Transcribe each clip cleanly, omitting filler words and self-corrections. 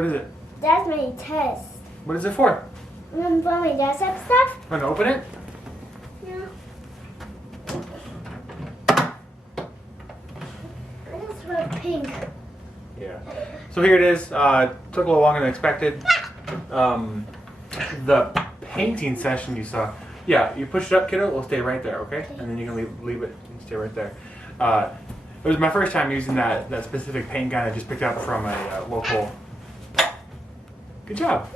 What is it? That's my test. What is it for? For my desktop stuff? Want to open it? Yeah. I just want pink. Yeah. So here it is. Took a little longer than expected. The painting session you saw. Yeah, you push it up, kiddo. It'll stay right there, okay? And then you can leave it and stay right there. It was my first time using that specific paint gun I just picked up from a local. Good job.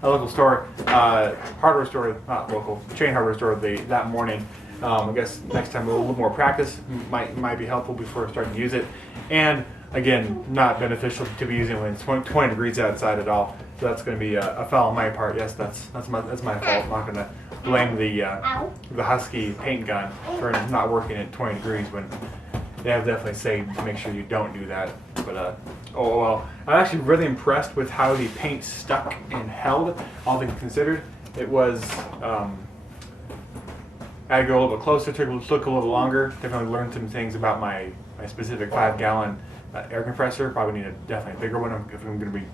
A local store, hardware store, not local, chain hardware store that morning. I guess next time a little more practice might be helpful before starting to use it. And again, not beneficial to be using when it's 20 degrees outside at all. So that's going to be a foul on my part. Yes, that's my fault. I'm not going to blame the Husky paint gun for not working at 20 degrees when they have definitely say to make sure you don't do that. But oh well. I'm actually really impressed with how the paint stuck and held. All things considered, it was. I had to go a little bit closer. Took a little longer. Definitely learned some things about my specific 5-gallon air compressor. Probably need definitely a bigger one if I'm going to be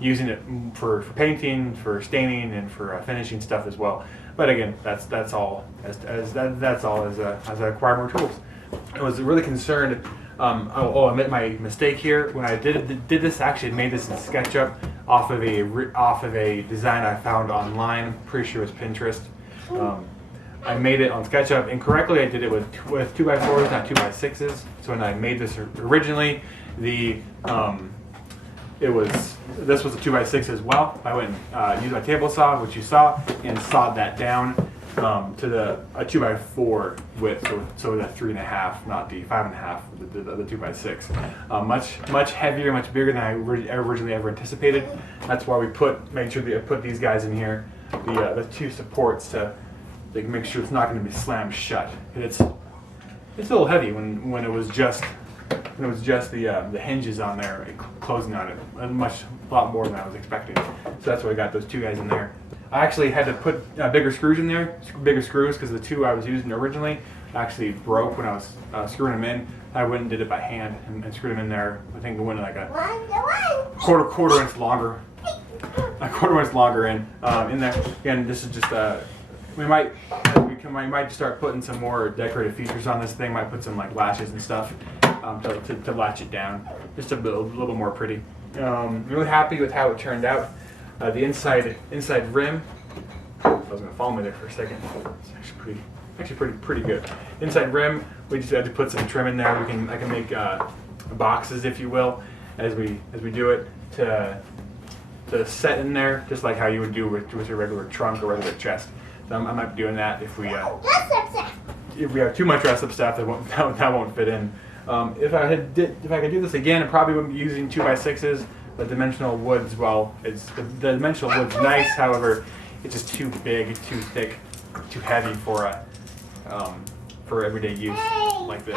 using it for painting, for staining, and for finishing stuff as well. But again, that's all as I acquire more tools. I was really concerned. I admit my mistake here. When I did this, actually made this in SketchUp off of a design I found online. Pretty sure it was Pinterest. I made it on SketchUp incorrectly. I did it with 2x4s, not 2x6s. So when I made this originally, this was a 2x6 as well. I went and used my table saw, which you saw, and sawed that down to a 2x4 width, so the 3.5, not the 5.5, the 2x6. Much heavier, much bigger than I originally ever anticipated. That's why we made sure that I put these guys in here, the two supports to make sure it's not going to be slammed shut. It's a little heavy when it was just the hinges on there closing on it, a lot more than I was expecting. So that's why I got those two guys in there. I actually had to put bigger screws in there, because the two I was using originally actually broke when I was screwing them in. I went and did it by hand and screwed them in there. I think it went like a quarter inch longer, in there. Again, this is just we might start putting some more decorative features on this thing. Might put some like lashes and stuff to latch it down, just a little more pretty. Really happy with how it turned out. The inside rim. I was gonna follow me there for a second. It's actually pretty good. Inside rim, we just had to put some trim in there. I can make boxes, if you will, as we do it to set in there, just like how you would do with your regular trunk or regular chest. So I might be doing that if we have too much dress-up stuff that won't fit in. If I could do this again, I probably wouldn't be using 2x6s. The dimensional wood's the dimensional wood's nice. However, it's just too big, too thick, too heavy for everyday use like this.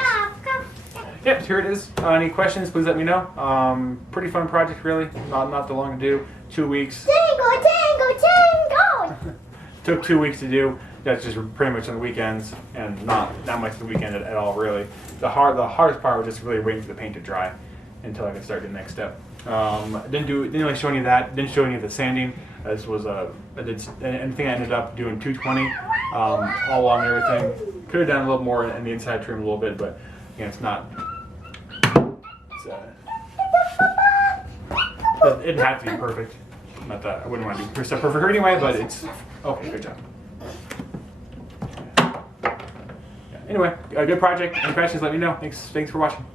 Yep, here it is. Any questions? Please let me know. Pretty fun project, really. Not too long to do. 2 weeks. Tango! Took 2 weeks to do. That's just pretty much on the weekends, and not much of the weekend at all, really. The hardest part was just really waiting for the paint to dry until I could start the next step. Didn't really show any of that. Didn't show any of the sanding. This was I ended up doing 220 all along everything. Could have done a little more in the inside trim a little bit, but again, it's not. It didn't have to be perfect. Not that I wouldn't want to do perfect anyway, but it's okay. Good job. Anyway, a good project. Any questions, let me know. Thanks for watching.